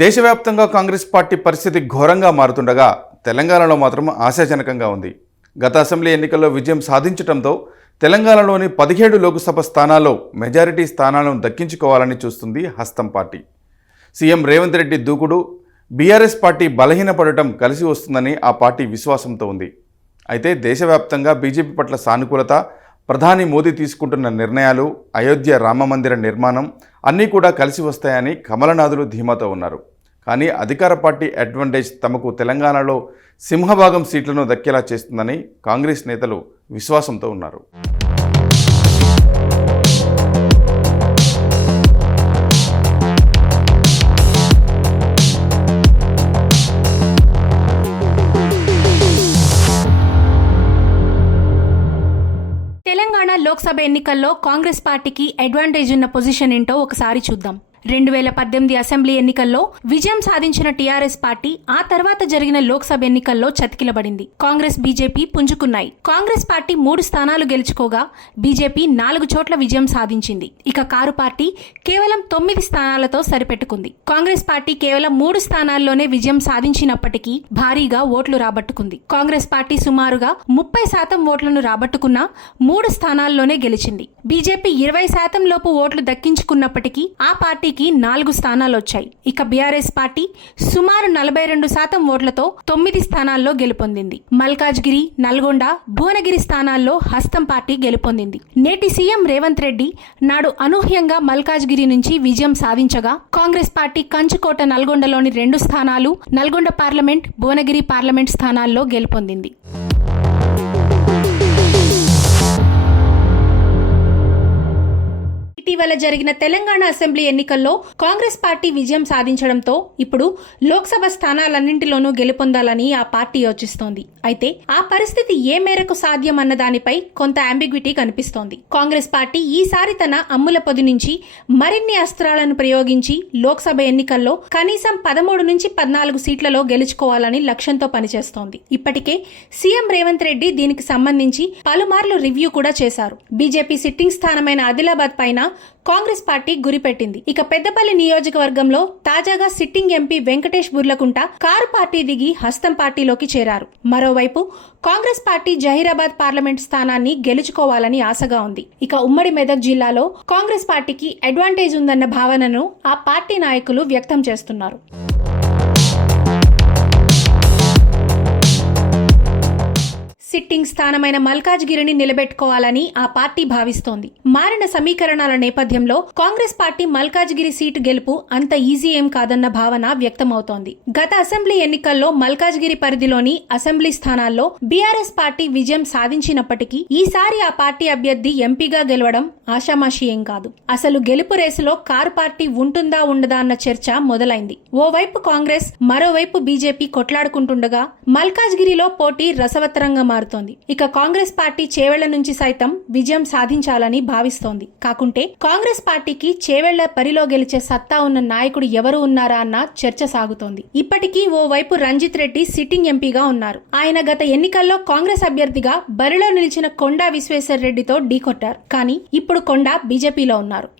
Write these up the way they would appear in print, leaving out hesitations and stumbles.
దేశవ్యాప్తంగా కాంగ్రెస్ పార్టీ పరిస్థితి ఘోరంగా మారుతుండగా తెలంగాణలో మాత్రం ఆశాజనకంగా ఉంది. గత అసెంబ్లీ ఎన్నికల్లో విజయం సాధించడంతో తెలంగాణలోని 17 లోక్సభ స్థానాల్లో మెజారిటీ స్థానాలను దక్కించుకోవాలని చూస్తుంది హస్తం పార్టీ. సీఎం రేవంత్ రెడ్డి దూకుడు, బీఆర్ఎస్ పార్టీ బలహీనపడటం కలిసి వస్తుందని ఆ పార్టీ విశ్వాసంతో ఉంది. అయితే దేశవ్యాప్తంగా బీజేపీ పట్ల సానుకూలత, ప్రధాని మోదీ తీసుకుంటున్న నిర్ణయాలు, అయోధ్య రామమందిర నిర్మాణం అన్నీ కూడా కలిసి వస్తాయని కమలనాథులు ధీమాతో ఉన్నారు. కానీ అధికార పార్టీ అడ్వాంటేజ్ తమకు తెలంగాణలో సింహభాగం సీట్లను దక్కేలా చేస్తుందని కాంగ్రెస్ నేతలు విశ్వాసంతో ఉన్నారు. తెలంగాణ లోక్సభ ఎన్నికల్లో కాంగ్రెస్ పార్టీకి అడ్వాంటేజ్ ఉన్న పొజిషన్ ఏంటో ఒకసారి చూద్దాం. 2018 అసెంబ్లీ ఎన్నికల్లో విజయం సాధించిన టీఆర్ఎస్ పార్టీ ఆ తర్వాత జరిగిన లోక్సభ ఎన్నికల్లో చతికిలబడింది. కాంగ్రెస్, బీజేపీ పుంజుకున్నాయి. కాంగ్రెస్ పార్టీ 3 స్థానాలు గెలుచుకోగా బీజేపీ 4 చోట్ల విజయం సాధించింది. ఇక కారు పార్టీ కేవలం 9 స్థానాలతో సరిపెట్టుకుంది. కాంగ్రెస్ పార్టీ కేవలం 3 స్థానాల్లోనే విజయం సాధించినప్పటికీ భారీగా ఓట్లు రాబట్టుకుంది. కాంగ్రెస్ పార్టీ సుమారుగా 30% ఓట్లను రాబట్టుకున్నా 3 స్థానాల్లోనే గెలిచింది. బీజేపీ 20% లోపు ఓట్లు దక్కించుకున్నప్పటికీ ఆ పార్టీకి 4 స్థానాలు వచ్చాయి. ఇక బీఆర్ఎస్ పార్టీ సుమారు 42% ఓట్లతో 9 స్థానాల్లో గెలుపొందింది. మల్కాజ్గిరి, నల్గొండ, భువనగిరి స్థానాల్లో హస్తం పార్టీ గెలుపొందింది. నేటి సీఎం రేవంత్ రెడ్డి నాడు అనూహ్యంగా మల్కాజ్గిరి నుంచి విజయం సాధించగా కాంగ్రెస్ పార్టీ కంచుకోట నల్గొండలోని 2 స్థానాలు, నల్గొండ పార్లమెంట్, భువనగిరి పార్లమెంట్ స్థానాల్లో గెలుపొందింది. ఇటీవల జరిగిన తెలంగాణ అసెంబ్లీ ఎన్నికల్లో కాంగ్రెస్ పార్టీ విజయం సాధించడంతో ఇప్పుడు లోక్సభ స్థానాలన్నింటిలోనూ గెలుపొందాలని ఆ పార్టీ యోచిస్తోంది. అయితే ఆ పరిస్థితి ఏ మేరకు సాధ్యం అన్న దానిపై కొంత అంబిగ్విటీ కనిపిస్తోంది. కాంగ్రెస్ పార్టీ ఈసారి తన అమ్ముల పొది నుంచి మరిన్ని అస్త్రాలను ప్రయోగించి లోక్సభ ఎన్నికల్లో కనీసం 13 నుంచి 14 సీట్లలో గెలుచుకోవాలని లక్ష్యంతో పనిచేస్తోంది. ఇప్పటికే సీఎం రేవంత్ రెడ్డి దీనికి సంబంధించి పలుమార్లు రివ్యూ కూడా చేశారు. బీజేపీ సిట్టింగ్ స్థానమైన ఆదిలాబాద్ పైన కాంగ్రెస్ పార్టీ గురిపెట్టింది. ఇక పెద్దపల్లి నియోజకవర్గంలో తాజాగా sitting MP Venkatesh Burlakunta car party దిగి హస్తం పార్టీలోకి చేరారు. మరోవైపు కాంగ్రెస్ పార్టీ జహీరాబాద్ పార్లమెంట్ స్థానాన్ని గెలుచుకోవాలని ఆశగా ఉంది. ఇక ఉమ్మడి మెదక్ జిల్లాలో కాంగ్రెస్ పార్టీకి అడ్వాంటేజ్ ఉందన్న భావనను ఆ పార్టీ నాయకులు వ్యక్తం చేస్తున్నారు. సిట్టింగ్ స్థానమైన మల్కాజ్గిరిని నిలబెట్టుకోవాలని ఆ పార్టీ భావిస్తోంది. మారిన సమీకరణాల నేపథ్యంలో కాంగ్రెస్ పార్టీ మల్కాజ్గిరి సీటు గెలుపు అంత ఈజీ ఏం కాదన్న భావన వ్యక్తమవుతోంది. గత అసెంబ్లీ ఎన్నికల్లో మల్కాజ్గిరి పరిధిలోని అసెంబ్లీ స్థానాల్లో బీఆర్ఎస్ పార్టీ విజయం సాధించినప్పటికీ ఈసారి ఆ పార్టీ అభ్యర్థి ఎంపీగా గెలవడం ఆషామాషి ఏం కాదు. అసలు గెలుపు రేసులో కారు పార్టీ ఉంటుందా ఉండదా అన్న చర్చ మొదలైంది. ఓవైపు కాంగ్రెస్, మరోవైపు బీజేపీ కొట్లాడుకుంటుండగా మల్కాజ్గిరిలో పోటీ రసవత్తరంగా మారుతోంది. ఇక కాంగ్రెస్ పార్టీ చేవెళ్ల నుంచి సైతం విజయం సాధించాలని భావిస్తోంది. కాకుంటే కాంగ్రెస్ పార్టీకి చేవెళ్ల పరిలో గెలిచే సత్తా ఉన్న నాయకుడు ఎవరు ఉన్నారా అన్న చర్చ సాగుతోంది. ఇప్పటికీ ఓవైపు రంజిత్ రెడ్డి సిట్టింగ్ ఎంపీగా ఉన్నారు. ఆయన గత ఎన్నికల్లో కాంగ్రెస్ అభ్యర్థిగా బరిలో నిలిచిన కొండా విశ్వేశ్వర్ రెడ్డితో ఢీకొట్టారు. కానీ ఇప్పుడు కొండా బీజేపీలో ఉన్నారు.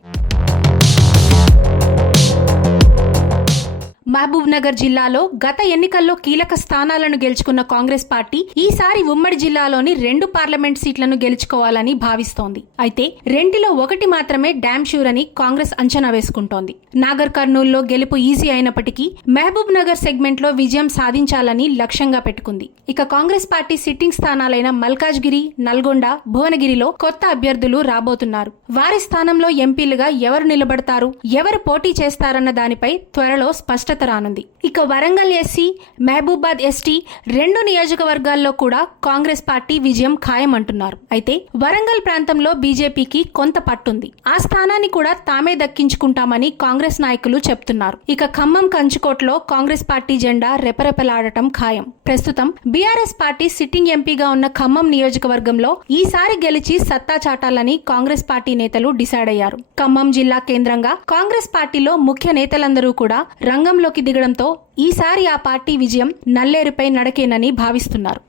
మహబూబ్ నగర్ జిల్లాలో గత ఎన్నికల్లో కీలక స్థానాలను గెలుచుకున్న కాంగ్రెస్ పార్టీ ఈసారి ఉమ్మడి జిల్లాలోని 2 పార్లమెంట్ సీట్లను గెలుచుకోవాలని భావిస్తోంది. అయితే రెండిలో ఒకటి మాత్రమే డామ్ షూర్ అని కాంగ్రెస్ అంచనా వేసుకుంటోంది. నాగర్ కర్నూల్లో గెలుపు ఈజీ అయినప్పటికీ మహబూబ్ నగర్ సెగ్మెంట్ లో విజయం సాధించాలని లక్ష్యంగా పెట్టుకుంది. ఇక కాంగ్రెస్ పార్టీ సిట్టింగ్ స్థానాలైన మల్కాజ్గిరి, నల్గొండ, భువనగిరిలో కొత్త అభ్యర్థులు రాబోతున్నారు. వారి స్థానంలో ఎంపీలుగా ఎవరు నిలబడతారు, ఎవరు పోటీ చేస్తారన్న దానిపై త్వరలో స్పష్టత రానుంది. ఇక వరంగల్ ఎస్సీ, మహబూబాద్ ఎస్టీ 2 నియోజకవర్గాల్లో కూడా కాంగ్రెస్ పార్టీ విజయం ఖాయమంటున్నారు. అయితే వరంగల్ ప్రాంతంలో బీజేపీకి కొంత పట్టుంది. ఆ స్థానాన్ని కూడా తామే దక్కించుకుంటామని కాంగ్రెస్ నాయకులు చెప్తున్నారు. ఇక ఖమ్మం కంచుకోటలో కాంగ్రెస్ పార్టీ జెండా రెపరెపలాడటం ఖాయం. ప్రస్తుతం బీఆర్ఎస్ పార్టీ సిట్టింగ్ ఎంపీగా ఉన్న ఖమ్మం నియోజకవర్గంలో ఈసారి గెలిచి సత్తా చాటాలని కాంగ్రెస్ పార్టీ నేతలు డిసైడ్ అయ్యారు. ఖమ్మం జిల్లా కేంద్రంగా కాంగ్రెస్ పార్టీలో ముఖ్య నేతలందరూ కూడా రంగంలోకి దిగడంతో ఈసారి ఆ పార్టీ విజయం నల్లేరుపై నడకేనని భావిస్తున్నారు.